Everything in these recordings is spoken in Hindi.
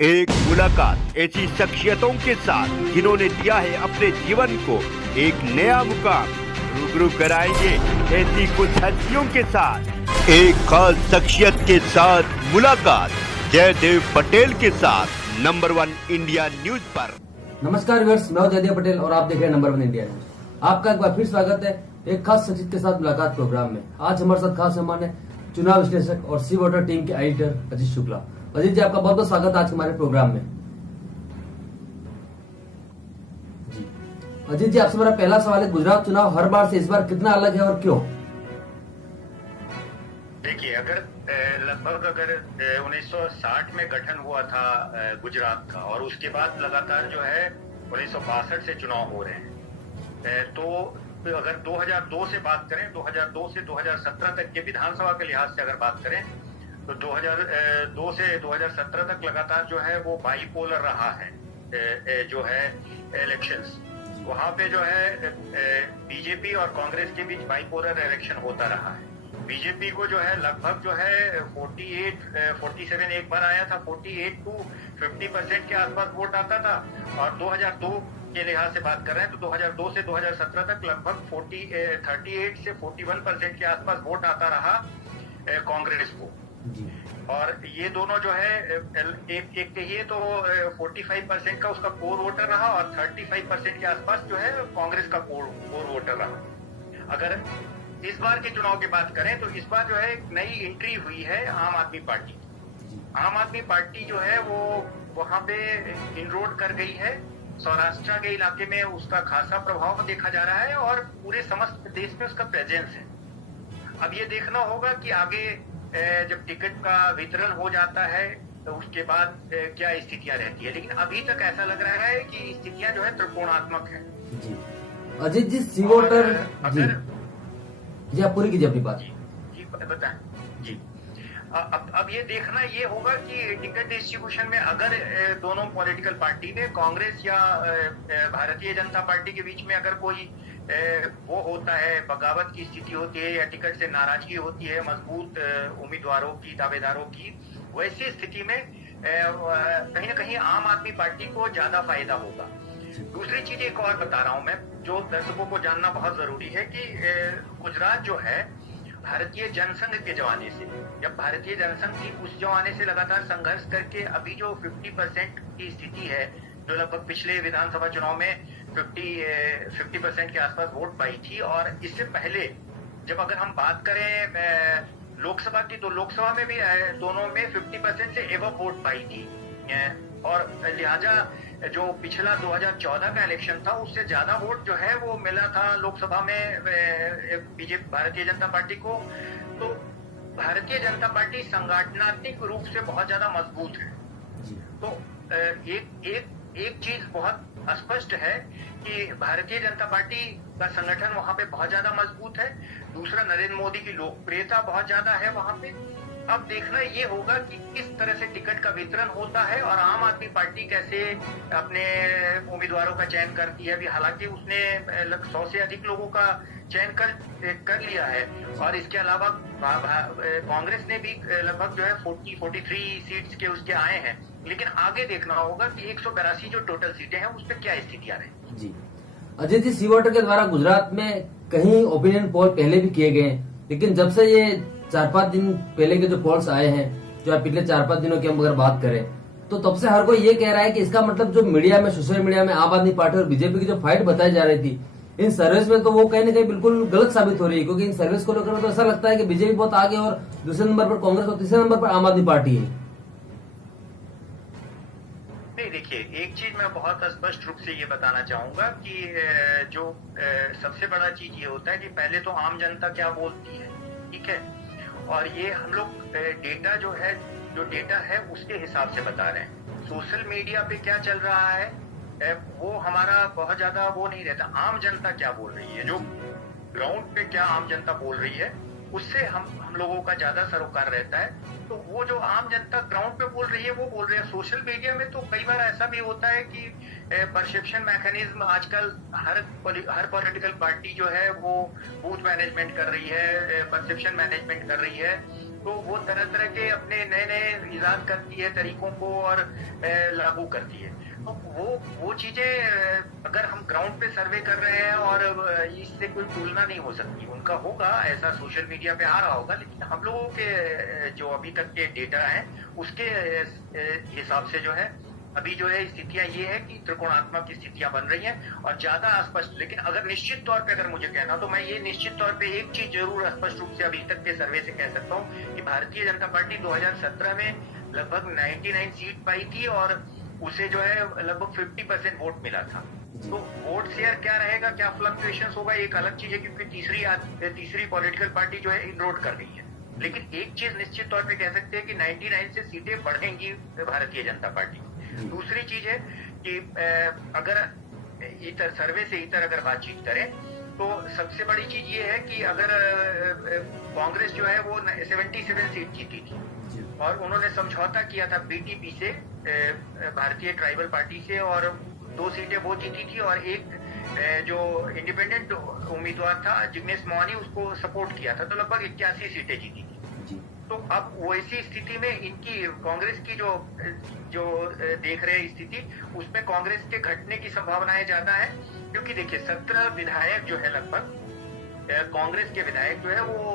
एक मुलाकात ऐसी शख्सियतों के साथ जिन्होंने दिया है अपने जीवन को एक नया मुकाम। रूबरू कराएंगे ऐसी कुछ हस्तियों के साथ एक खास शख्सियत के साथ मुलाकात जयदेव पटेल के साथ नंबर 1 इंडिया न्यूज पर। नमस्कार व्यूअर्स, मैं हूं जयदेव पटेल और आप देख रहे हैं नंबर 1 इंडिया न्यूज। आपका एक बार फिर स्वागत है एक खास शख्सियत के साथ मुलाकात प्रोग्राम में। आज हमारे साथ खास मेहमान है चुनाव विश्लेषक और सी वोटर टीम के एडिटर अजीत शुक्ला। अजीत जी, आपका बहुत बहुत स्वागत है आज हमारे प्रोग्राम में। जी अजीत जी, आपसे मेरा पहला सवाल है, गुजरात चुनाव हर बार से इस बार कितना अलग है और क्यों? देखिए, अगर 1960 में गठन हुआ था गुजरात का और उसके बाद लगातार जो है 1962 से चुनाव हो रहे हैं, तो अगर 2002 से बात करें, 2002 से 2017 तक के विधानसभा के लिहाज से अगर बात करें तो 2002 से 2017 तक लगातार जो है वो बाईपोलर रहा है जो है इलेक्शंस। वहां पे जो है बीजेपी और कांग्रेस के बीच बाईपोलर इलेक्शन होता रहा है। बीजेपी को जो है लगभग जो है 47 एक बार आया था, 48 to 50% के आसपास वोट आता था। और 2002 के लिहाज से बात कर रहे हैं तो 2002 से 2017 तक लगभग 38 से 41% के आसपास वोट आता रहा कांग्रेस को। और ये दोनों जो है एक कहिए तो 45% का उसका कोर वोटर रहा और 35% के आसपास जो है कांग्रेस का कोर वोटर रहा। अगर इस बार के चुनाव की बात करें तो इस बार जो है एक नई एंट्री हुई है आम आदमी पार्टी। आम आदमी पार्टी जो है वो वहां पे इनरोड कर गई है। सौराष्ट्र के इलाके में उसका खासा प्रभाव देखा जा रहा है और पूरे समस्त देश में उसका प्रेजेंस है। अब ये देखना होगा कि आगे जब टिकट का वितरण हो जाता है तो उसके बाद क्या स्थितियां रहती है, लेकिन अभी तक ऐसा लग रहा है कि स्थितियां जो है त्रिकोणात्मक है। अजीत जी, सी वोटर अगर जी आप पूरी कीजिए अपनी बात। जी बताएं जी। अब ये देखना ये होगा कि टिकट डिस्ट्रीब्यूशन में अगर दोनों पॉलिटिकल पार्टी में कांग्रेस या भारतीय जनता पार्टी के बीच में अगर कोई वो होता है, बगावत की स्थिति होती है या टिकट से नाराजगी होती है मजबूत उम्मीदवारों की, दावेदारों की, वैसी स्थिति में कहीं ना कहीं आम आदमी पार्टी को ज्यादा फायदा होगा। दूसरी चीज एक और बता रहा हूं मैं, जो दर्शकों को जानना बहुत जरूरी है कि गुजरात जो है भारतीय जनसंघ के जमाने से, जब भारतीय जनसंघ थी उस जमाने से लगातार संघर्ष करके अभी जो 50% की स्थिति है, जो लगभग पिछले विधानसभा चुनाव में 50% के आसपास वोट पाई थी। और इससे पहले जब अगर हम बात करें लोकसभा की तो लोकसभा में भी दोनों में 50% से एबव वोट पाई थी। और लिहाजा जो पिछला 2014 का इलेक्शन था उससे ज्यादा वोट जो है वो मिला था लोकसभा में बीजेपी भारतीय जनता पार्टी को। तो भारतीय जनता पार्टी संगठनात्मक रूप से बहुत ज्यादा मजबूत है। तो एक चीज बहुत स्पष्ट है कि भारतीय जनता पार्टी का संगठन वहां पे बहुत ज्यादा मजबूत है। दूसरा, नरेंद्र मोदी की लोकप्रियता बहुत ज्यादा है वहां पे। अब देखना ये होगा कि किस तरह से टिकट का वितरण होता है और आम आदमी पार्टी कैसे अपने उम्मीदवारों का चयन करती है। अभी हालांकि उसने 100 से अधिक लोगों का चयन कर लिया है और इसके अलावा कांग्रेस ने भी लगभग जो है 43 सीट्स के उसके आए हैं। लेकिन आगे देखना होगा कि 182 जो टोटल सीटें हैं उस पर क्या स्थितियां रहें। जी अजय जी, सी वोटर के द्वारा गुजरात में कहीं ओपिनियन पोल पहले भी किए गए, लेकिन जब से ये 4-5 दिन पहले के जो पोल्स आए हैं, जो पिछले 4-5 दिनों की हम अगर बात करें, तो तब से हर कोई ये कह रहा है कि इसका मतलब जो मीडिया में, सोशल मीडिया में आम आदमी पार्टी और बीजेपी की जो फाइट बताई जा रही थी इन सर्विस में, तो वो कहीं ना कहीं बिल्कुल गलत साबित हो रही है। क्योंकि इन सर्विस को लेकर तो ऐसा लगता है कि बीजेपी बहुत आगे और दूसरे नंबर पर कांग्रेस और तीसरे नंबर पर आम आदमी पार्टी है। नहीं, देखिए, एक चीज मैं बहुत स्पष्ट रूप से ये बताना चाहूंगा कि जो सबसे बड़ा चीज ये होता है कि पहले तो आम जनता क्या बोलती है, ठीक है, और ये हम लोग डेटा जो डेटा है उसके हिसाब से बता रहे हैं। सोशल मीडिया पे क्या चल रहा है वो हमारा बहुत ज्यादा वो नहीं रहता। आम जनता क्या बोल रही है, जो ग्राउंड पे क्या आम जनता बोल रही है, उससे हम लोगों का ज्यादा सरोकार रहता है। तो वो जो आम जनता ग्राउंड पे बोल रही है वो बोल रही है। सोशल मीडिया में तो कई बार ऐसा भी होता है कि परसेप्शन मैकेनिज्म आजकल हर पॉलिटिकल पार्टी जो है वो बूथ मैनेजमेंट कर रही है, परसेप्शन मैनेजमेंट कर रही है। तो वो तरह तरह के अपने नए नए ईजाद करती है तरीकों को और लागू करती है। तो वो चीजें अगर हम ग्राउंड पे सर्वे कर रहे हैं और इससे कोई तुलना नहीं हो सकती। उनका होगा ऐसा सोशल मीडिया पे आ रहा होगा, लेकिन हम लोगों के जो अभी तक के डेटा है उसके हिसाब से जो है अभी जो है स्थितियां ये है कि त्रिकोणात्मक स्थितियां बन रही हैं और ज्यादा स्पष्ट। लेकिन अगर निश्चित तौर पे अगर मुझे कहना तो मैं ये निश्चित तौर पे एक चीज जरूर स्पष्ट रूप से अभी तक के सर्वे से कह सकता हूँ कि भारतीय जनता पार्टी 2017 में लगभग 99 सीट पाई थी और उसे जो है लगभग 50% वोट मिला था। तो वोट शेयर क्या रहेगा, क्या फ्लक्चुएशन होगा, एक अलग चीज है, क्योंकि तीसरी पॉलिटिकल पार्टी जो है इनरोड कर रही है। लेकिन एक चीज निश्चित तौर पे कह सकते हैं कि 99 से सीटें बढ़ेंगी भारतीय जनता पार्टी। दूसरी चीज है कि अगर इतर सर्वे से इतर अगर बातचीत करें तो सबसे बड़ी चीज ये है कि अगर कांग्रेस जो है वो 77 सीट जीती थी और उन्होंने समझौता किया था बीटीपी से, भारतीय ट्राइबल पार्टी से, और 2 सीटें वो जीती थी और एक जो इंडिपेंडेंट उम्मीदवार था जिग्नेश मोहानी उसको सपोर्ट किया था, तो लगभग 81 सीटें जीती थी। तो अब वैसी स्थिति में इनकी कांग्रेस की जो देख रहे स्थिति उसमें कांग्रेस के घटने की संभावनाएं ज्यादा है, क्योंकि देखिए 17 विधायक जो है लगभग कांग्रेस के विधायक जो है वो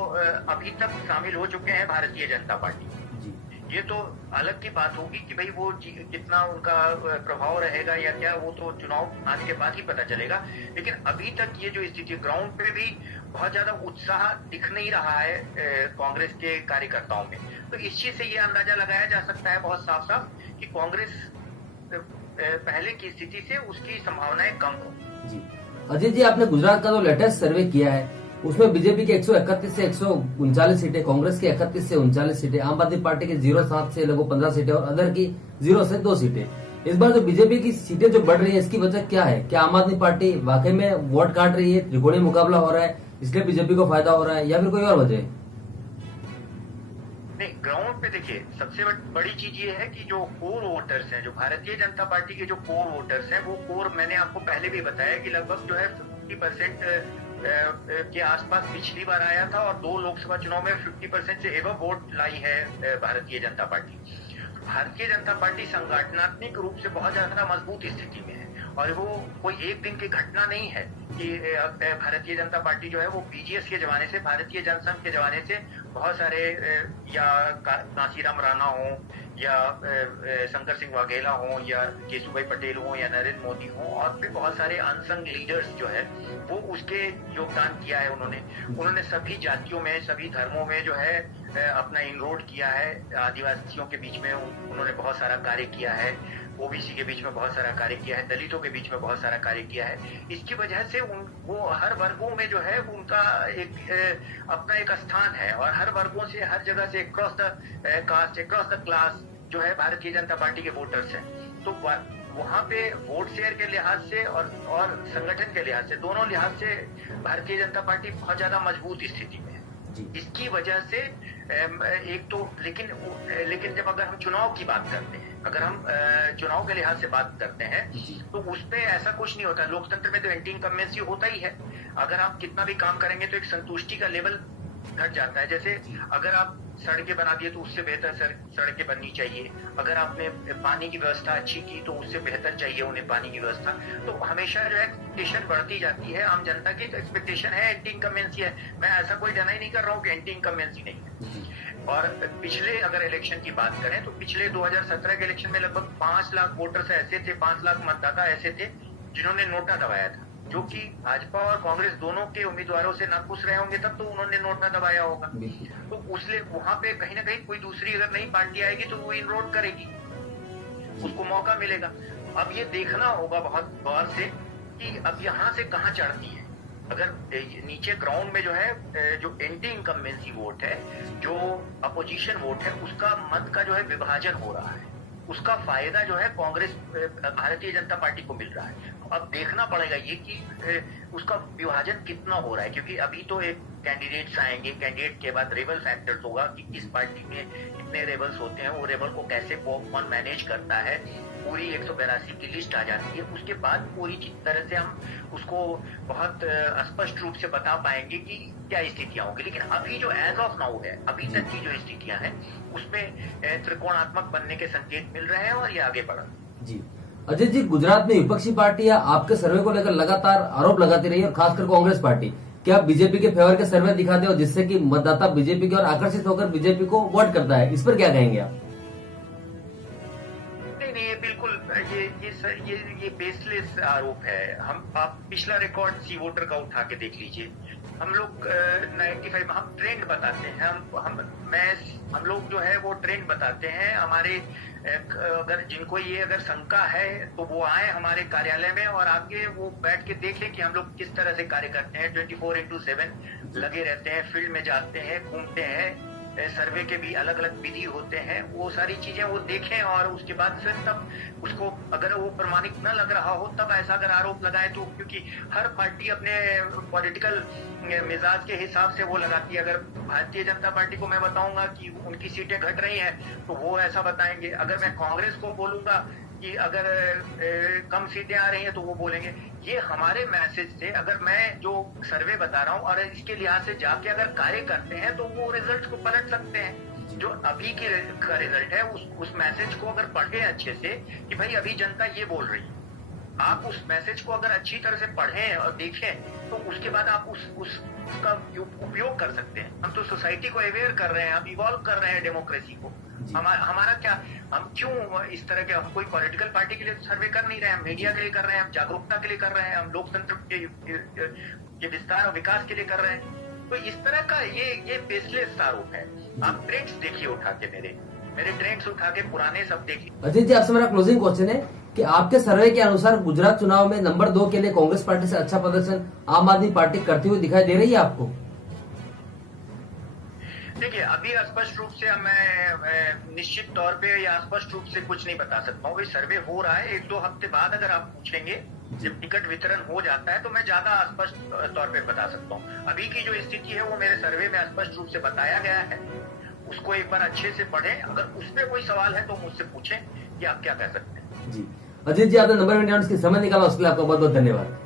अभी तक शामिल हो चुके हैं भारतीय जनता पार्टी। ये तो अलग की बात होगी कि भाई वो कितना उनका प्रभाव रहेगा या क्या, वो तो चुनाव आने के बाद ही पता चलेगा। लेकिन अभी तक ये जो स्थिति ग्राउंड पे भी बहुत ज्यादा उत्साह दिख नहीं रहा है कांग्रेस के कार्यकर्ताओं में। तो इस चीज से ये अंदाजा लगाया जा सकता है बहुत साफ साफ कि कांग्रेस पहले की स्थिति से उसकी संभावनाएं कम हो। जी अजय जी, आपने गुजरात का जो लेटेस्ट सर्वे किया है उसमें बीजेपी के 131 से 139 सीटें, कांग्रेस की 31 से 39 सीटें, आम आदमी पार्टी की 07 से लगभग 15 सीटें और अदर की 0 से 2 सीटें। इस बार जो बीजेपी की सीटें जो बढ़ रही है इसकी वजह क्या है? क्या आम आदमी पार्टी वाकई में वोट काट रही है, त्रिकोणीय मुकाबला हो रहा है इसलिए बीजेपी को फायदा हो रहा है, या फिर कोई और वजह है? नहीं, ग्राउंड पे देखिए सबसे बड़ी चीज ये है कि जो कोर वोटर्स हैं, जो भारतीय जनता पार्टी के जो कोर वोटर्स हैं, वो कोर मैंने आपको पहले भी बताया कि लगभग जो है 50% के आसपास पिछली बार आया था और 2 लोकसभा चुनाव में 50% से एवं वोट लाई है भारतीय जनता पार्टी। भारतीय जनता पार्टी संगठनात्मक रूप से बहुत ज्यादा मजबूत स्थिति में है और वो कोई एक दिन की घटना नहीं है कि भारतीय जनता पार्टी जो है वो बीजीएस के जमाने से, भारतीय जनसंघ के जमाने से बहुत सारे या कांशीराम राणा हो या शंकर सिंह वाघेला हो या केशुभाई पटेल हो या नरेंद्र मोदी हो और फिर बहुत सारे अनसंग लीडर्स जो है वो उसके योगदान किया है। उन्होंने सभी जातियों में, सभी धर्मों में जो है अपना इनरोड किया है। आदिवासियों के बीच में उन्होंने बहुत सारा कार्य किया है, ओबीसी के बीच में बहुत सारा कार्य किया है, दलितों के बीच में बहुत सारा कार्य किया है। इसकी वजह से वो हर वर्गों में जो है उनका एक अपना एक स्थान है और हर वर्गों से, हर जगह से cross the caste, cross the class जो है भारतीय जनता पार्टी के वोटर्स हैं। तो वहां पे वोट शेयर के लिहाज से और संगठन के लिहाज से, दोनों लिहाज से भारतीय जनता पार्टी बहुत ज्यादा मजबूत स्थिति में है। इसकी वजह से एक तो लेकिन जब अगर हम चुनाव की बात करते हैं, अगर हम चुनाव के लिहाज से बात करते हैं तो उस पे ऐसा कुछ नहीं होता। लोकतंत्र में तो एंटी इनकम्बेंसी होता ही है। अगर आप कितना भी काम करेंगे तो एक संतुष्टि का लेवल घट जाता है। जैसे अगर आप सड़कें बना दिए तो उससे बेहतर सड़कें बननी चाहिए। अगर आपने पानी की व्यवस्था अच्छी की तो उससे बेहतर चाहिए उन्हें पानी की व्यवस्था। तो हमेशा जो है एक्सपेक्टेशन बढ़ती जाती है आम जनता की। तो एक्सपेक्टेशन है, एंटी इनकम्बेंसी है। मैं ऐसा कोई डिनाई नहीं कर रहा हूँ कि एंटी इनकम्बेंसी नहीं है। और पिछले अगर इलेक्शन की बात करें तो पिछले 2017 के इलेक्शन में लगभग 5 लाख वोटर्स ऐसे थे, 5 लाख मतदाता ऐसे थे जिन्होंने नोटा दबाया था, जो कि भाजपा और कांग्रेस दोनों के उम्मीदवारों से नाखुश रहे होंगे, तब तो उन्होंने नोट न दबाया होगा। तो उसलिए वहां पे कहीं ना कहीं कोई दूसरी अगर नई पार्टी आएगी तो वो इनरोड करेगी, उसको मौका मिलेगा। अब ये देखना होगा बहुत गौर से कि अब यहाँ से कहाँ चढ़ती है। अगर नीचे ग्राउंड में जो है जो एंटी इनकम्बेंसी वोट है, जो अपोजिशन वोट है, उसका मत का जो है विभाजन हो रहा है, उसका फायदा जो है कांग्रेस भारतीय जनता पार्टी को मिल रहा है। अब देखना पड़ेगा ये कि उसका विभाजन कितना हो रहा है, क्योंकि अभी तो एक कैंडिडेट्स आएंगे, कैंडिडेट के बाद रेबल फैक्टर्स होगा कि किस पार्टी में कितने रेबल्स होते हैं, वो रेबल को कैसे कौन मैनेज करता है, पूरी 182 की लिस्ट आ जाती है। उसके बाद पूरी तरह से हम उसको बहुत स्पष्ट रूप से बता पाएंगे कि क्या स्थितियां होंगी। लेकिन अभी जो एज ऑफ नाउ है, अभी तक की जो स्थितियां हैं उसमें त्रिकोणात्मक बनने के संकेत मिल रहे हैं और ये आगे बढ़ रहा है। जी अजय जी, गुजरात में विपक्षी पार्टियां आपके सर्वे को लेकर लगातार आरोप लगाती रही है, और खासकर कांग्रेस पार्टी। क्या आप बीजेपी के फेवर के सर्वे दिखाते हो जिससे कि मतदाता बीजेपी की ओर आकर्षित होकर बीजेपी को वोट करता है? इस पर क्या कहेंगे आप? नहीं, ये बिल्कुल ये बेसलेस आरोप है। आप पिछला रिकॉर्ड सी वोटर का उठा के देख लीजिए। हम लोग 95 हम ट्रेंड बताते हैं, हम लोग जो है वो ट्रेंड बताते हैं। हमारे अगर जिनको ये अगर शंका है तो वो आए हमारे कार्यालय में और आके वो बैठ के देखें कि हम लोग किस तरह से कार्य करते हैं। 24/7 लगे रहते हैं, फील्ड में जाते हैं, घूमते हैं, सर्वे के भी अलग अलग विधि होते हैं। वो सारी चीजें वो देखें और उसके बाद फिर तब उसको अगर वो प्रमाणित न लग रहा हो तब ऐसा अगर आरोप लगाए तो, क्योंकि हर पार्टी अपने पॉलिटिकल मिजाज के हिसाब से वो लगाती है। अगर भारतीय जनता पार्टी को मैं बताऊंगा कि उनकी सीटें घट रही हैं तो वो ऐसा बताएंगे। अगर मैं कांग्रेस को बोलूंगा कि अगर कम सीटें आ रही हैं तो वो बोलेंगे। ये हमारे मैसेज से अगर मैं जो सर्वे बता रहा हूँ और इसके लिहाज से जाके अगर कार्य करते हैं तो वो रिजल्ट को पलट सकते हैं। जो अभी का रिजल्ट है उस मैसेज को अगर पढ़े अच्छे से कि भाई अभी जनता ये बोल रही है, आप उस मैसेज को अगर अच्छी तरह से पढ़ें और देखें तो उसके बाद आप उसका उपयोग कर सकते हैं। हम तो सोसाइटी को अवेयर कर रहे हैं, हम इवॉल्व कर रहे हैं डेमोक्रेसी को। हमारा क्या, हम क्यों इस तरह के, हम कोई पॉलिटिकल पार्टी के लिए सर्वे कर नहीं रहे हैं, हम मीडिया के लिए कर रहे हैं, हम जागरूकता के लिए कर रहे हैं, हम लोकतंत्र के विस्तार और विकास के लिए कर रहे हैं। तो इस तरह का ये बेसलेस आरोप है। आप ट्रेंड्स देखिए उठा के, मेरे ट्रेंड्स उठा के पुराने सब देखिए। अजय जी, आपसे मेरा क्लोजिंग क्वेश्चन है कि आपके सर्वे के अनुसार गुजरात चुनाव में नंबर 2 के लिए कांग्रेस पार्टी से अच्छा प्रदर्शन आम आदमी पार्टी करती हुई दिखाई दे रही है आपको? देखिए, अभी स्पष्ट रूप से मैं निश्चित तौर पे या स्पष्ट रूप से कुछ नहीं बता सकता हूँ। सर्वे हो रहा है, 1-2 हफ्ते बाद अगर आप पूछेंगे, जब टिकट वितरण हो जाता है तो मैं ज्यादा स्पष्ट तौर पे बता सकता हूँ। अभी की जो स्थिति है वो मेरे सर्वे में स्पष्ट रूप से बताया गया है, उसको एक बार अच्छे से पढ़ें। अगर उसमें कोई सवाल है तो मुझसे पूछें कि आप क्या कह सकते हैं। जी अजय जी, आपने नंबर 1 के समय निकाला, उसके लिए आपका बहुत बहुत धन्यवाद।